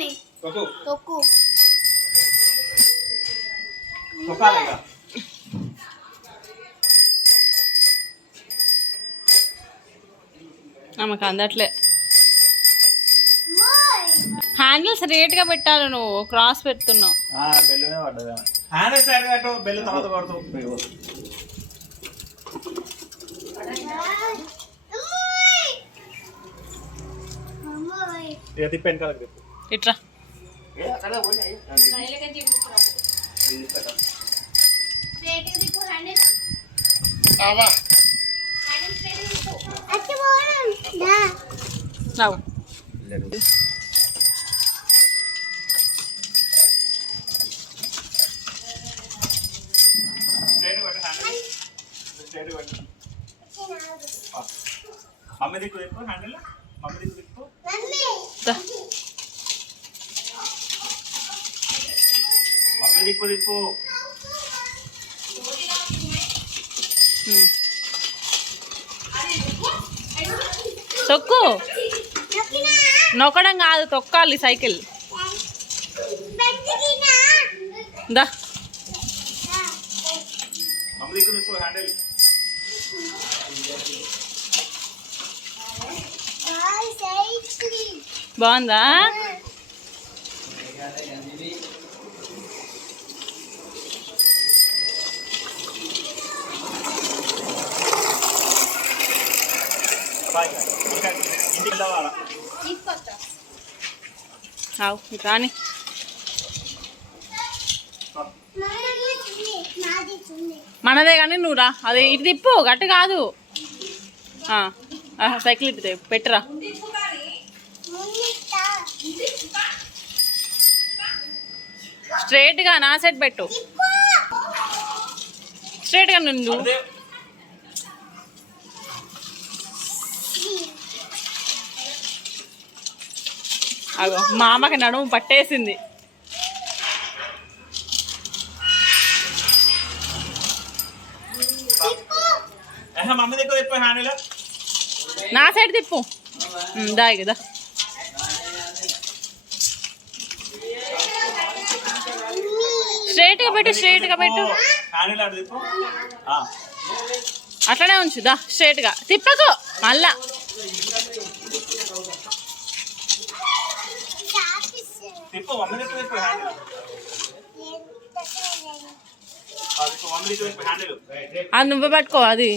తొక్కని తొక్కు తొక్కాలిగా ఆమెకు అందట్లే. హ్యాండిల్స్ రేట్గా పెట్టాలి, నువ్వు క్రాస్ పెడుతున్నావు. బెల్లునే పడ్డది. హ్యాండిల్ సైడ్ కట్టు, బెల్లు తర్వాత పడుతుంది. తిప్పాను కదా ఇట్రా. మమ్మీ దిక్కు తిప్పు హ్యాండిల్. మమ్మీ దిక్కు తిప్పు. మమ్మీ దిక్కు తిప్పు. తొక్కు. నొక్కడం కాదు, తొక్కాలి సైకిల్. దా. మమ్మీ దిక్కు తిప్పు హ్యాండిల్. బాగుందా? ఇంటికి రావాలా? రాని. మనదే కానీ నువ్వు రా. అదే ఇటు తిప్పు, గట్టు కాదు. సైకిల్ ఇటు పెట్టురా. స్ట్రైట్గా నా సైడ్ పెట్టు. స్ట్రైట్గా నుండు. అగో మా అమ్మకి నడుము పట్టేసింది. నా సైడ్ తిప్పు. దాయి కదా. స్ట్రైట్గా పెట్టు, స్ట్రైట్గా పెట్టు. అట్లనే ఉంచు. దా స్ట్రైట్గా తిప్పకు మళ్ళా. అది నువ్వే పట్టుకో. అది